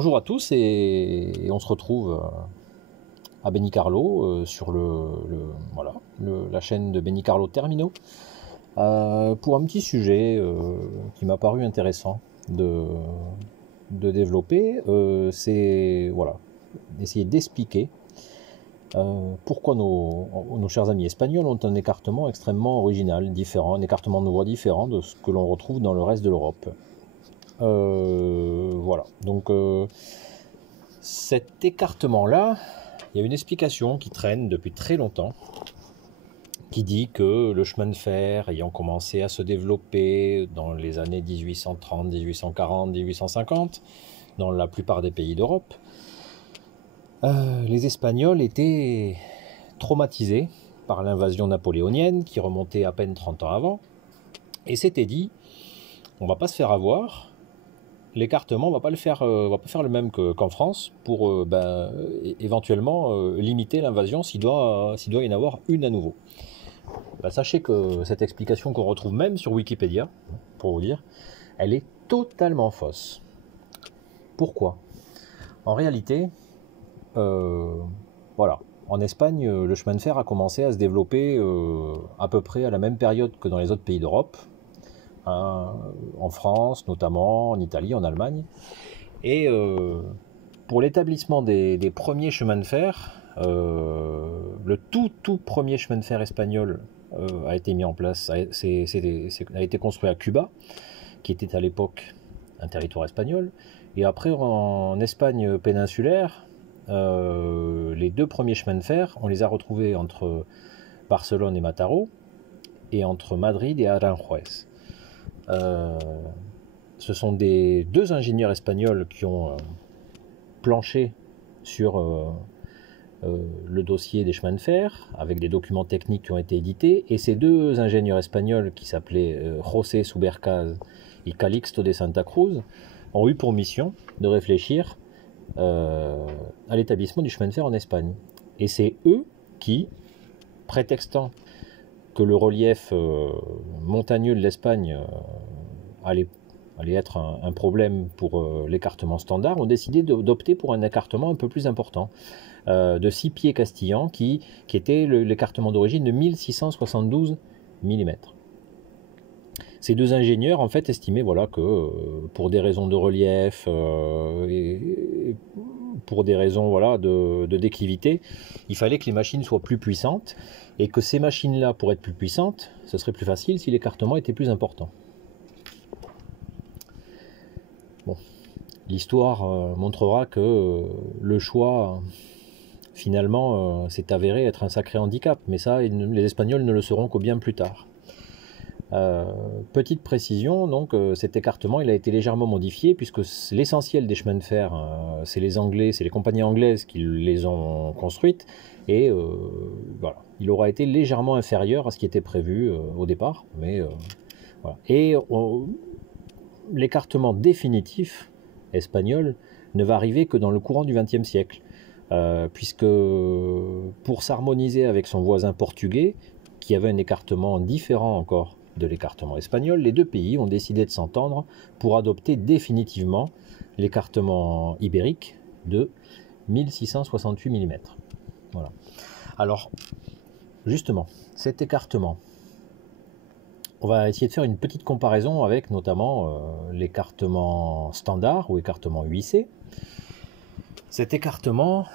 Bonjour à tous et on se retrouve à Benicarló sur la chaîne de Benicarló Terminaux pour un petit sujet qui m'a paru intéressant de développer. C'est essayer d'expliquer pourquoi nos chers amis espagnols ont un écartement extrêmement original, différent, un écartement de voie différent de ce que l'on retrouve dans le reste de l'Europe. Donc cet écartement-là, il y a une explication qui traîne depuis très longtemps, qui dit que le chemin de fer ayant commencé à se développer dans les années 1830, 1840, 1850, dans la plupart des pays d'Europe, les Espagnols étaient traumatisés par l'invasion napoléonienne qui remontait à peine 30 ans avant, et s'étaient dit, on ne va pas se faire avoir. L'écartement, on va pas faire le même qu'en France pour éventuellement limiter l'invasion s'il doit y en avoir une à nouveau. Sachez que cette explication qu'on retrouve même sur Wikipédia, pour vous dire, elle est totalement fausse. Pourquoi ? En réalité, en Espagne, le chemin de fer a commencé à se développer à peu près à la même période que dans les autres pays d'Europe. En France notamment, en Italie, en Allemagne. Et pour l'établissement des premiers chemins de fer, le tout premier chemin de fer espagnol a été mis en place, a été construit à Cuba, qui était à l'époque un territoire espagnol. Et après, en Espagne péninsulaire, les deux premiers chemins de fer, on les a retrouvés entre Barcelone et Mataró, et entre Madrid et Aranjuez. Ce sont deux ingénieurs espagnols qui ont planché sur le dossier des chemins de fer, avec des documents techniques qui ont été édités, et ces deux ingénieurs espagnols qui s'appelaient José Subercaz et Calixto de Santa Cruz ont eu pour mission de réfléchir à l'établissement du chemin de fer en Espagne. Et c'est eux qui, prétextant que le relief montagneux de l'Espagne allait être un problème pour l'écartement standard, ont décidé d'opter pour un écartement un peu plus important, de 6 pieds castillans, qui était l'écartement d'origine de 1672 mm. Ces deux ingénieurs en fait estimaient que pour des raisons de relief et pour des raisons de déclivité, il fallait que les machines soient plus puissantes, et que ces machines-là, pour être plus puissantes, ce serait plus facile si l'écartement était plus important. Bon, l'histoire montrera que le choix, finalement, s'est avéré être un sacré handicap, mais ça, les Espagnols ne le sauront qu'au bien plus tard. Petite précision, donc cet écartement il a été légèrement modifié, puisque l'essentiel des chemins de fer, c'est les compagnies anglaises qui les ont construites, et il aura été légèrement inférieur à ce qui était prévu au départ, mais voilà. Et l'écartement définitif espagnol ne va arriver que dans le courant du XXe siècle, puisque pour s'harmoniser avec son voisin portugais, qui avait un écartement différent encore de l'écartement espagnol, les deux pays ont décidé de s'entendre pour adopter définitivement l'écartement ibérique de 1668 mm. Voilà. Alors, justement, cet écartement, on va essayer de faire une petite comparaison avec notamment l'écartement standard ou écartement UIC. Cet écartement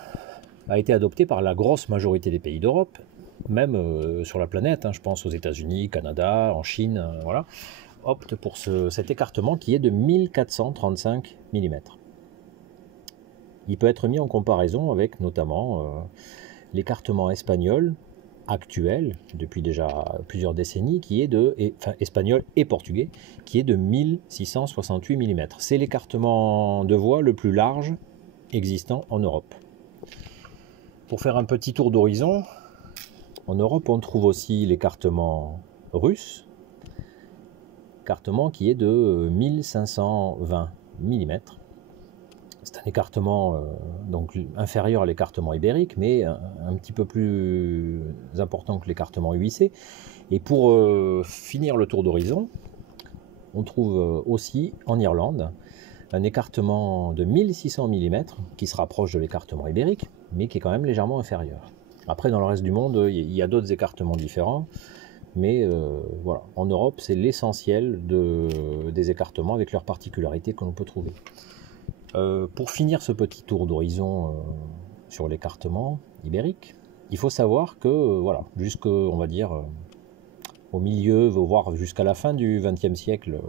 a été adopté par la grosse majorité des pays d'Europe, même sur la planète, je pense aux États-Unis, Canada, en Chine, optent pour cet écartement qui est de 1435 mm. Il peut être mis en comparaison avec notamment l'écartement espagnol actuel, depuis déjà plusieurs décennies, espagnol et portugais, qui est de 1668 mm. C'est l'écartement de voie le plus large existant en Europe. Pour faire un petit tour d'horizon, en Europe, on trouve aussi l'écartement russe, écartement qui est de 1520 mm. C'est un écartement donc inférieur à l'écartement ibérique, mais un petit peu plus important que l'écartement UIC. Et pour finir le tour d'horizon, on trouve aussi en Irlande un écartement de 1600 mm qui se rapproche de l'écartement ibérique, mais qui est quand même légèrement inférieur. Après, dans le reste du monde, il y a d'autres écartements différents, mais voilà, en Europe, c'est l'essentiel des écartements avec leurs particularités que l'on peut trouver. Pour finir ce petit tour d'horizon sur l'écartement ibérique, il faut savoir que, voilà, jusqu'au, on va dire, au milieu, voire jusqu'à la fin du XXe siècle,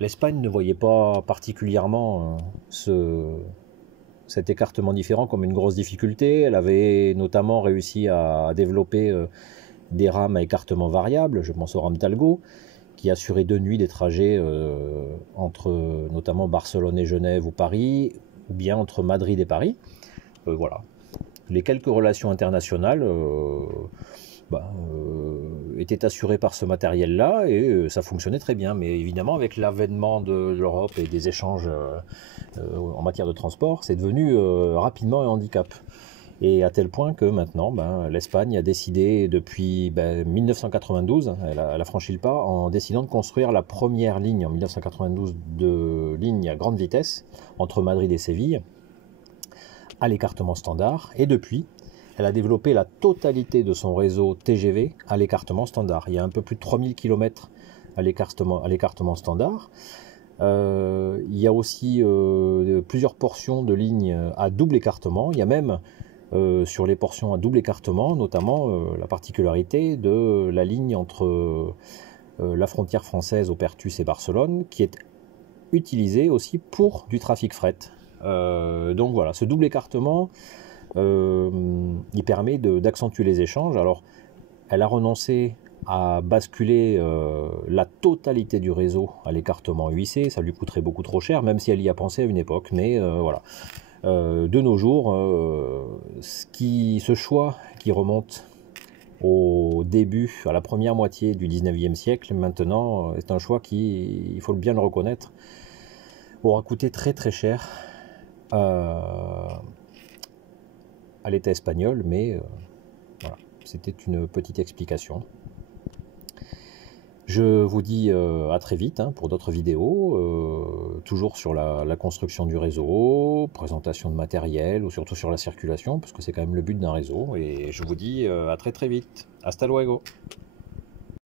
l'Espagne ne voyait pas particulièrement cet écartement différent comme une grosse difficulté. Elle avait notamment réussi à développer des rames à écartement variable, je pense au rame Talgo, qui assurait de nuit des trajets entre notamment Barcelone et Genève ou Paris, ou bien entre Madrid et Paris. Voilà. Les quelques relations internationales étaient assurées par ce matériel-là et ça fonctionnait très bien. Mais évidemment, avec l'avènement de l'Europe et des échanges en matière de transport, c'est devenu rapidement un handicap. Et à tel point que maintenant, l'Espagne a décidé depuis 1992, elle a franchi le pas, en décidant de construire la première ligne en 1992 de ligne à grande vitesse entre Madrid et Séville, à l'écartement standard. Et depuis, elle a développé la totalité de son réseau TGV à l'écartement standard. Il y a un peu plus de 3000 km à l'écartement standard. Il y a aussi plusieurs portions de lignes à double écartement. Il y a même sur les portions à double écartement, notamment la particularité de la ligne entre la frontière française au Pertus et Barcelone, qui est utilisée aussi pour du trafic fret. Donc voilà, ce double écartement, il permet d'accentuer les échanges. Alors, elle a renoncé à basculer la totalité du réseau à l'écartement UIC, ça lui coûterait beaucoup trop cher, même si elle y a pensé à une époque, mais voilà. De nos jours, ce choix qui remonte au début, à la première moitié du 19e siècle, maintenant, est un choix qui, il faut bien le reconnaître, aura coûté très très cher à l'État espagnol, mais voilà, c'était une petite explication. Je vous dis à très vite pour d'autres vidéos, toujours sur la construction du réseau, présentation de matériel, ou surtout sur la circulation, parce que c'est quand même le but d'un réseau. Et je vous dis à très très vite. Hasta luego!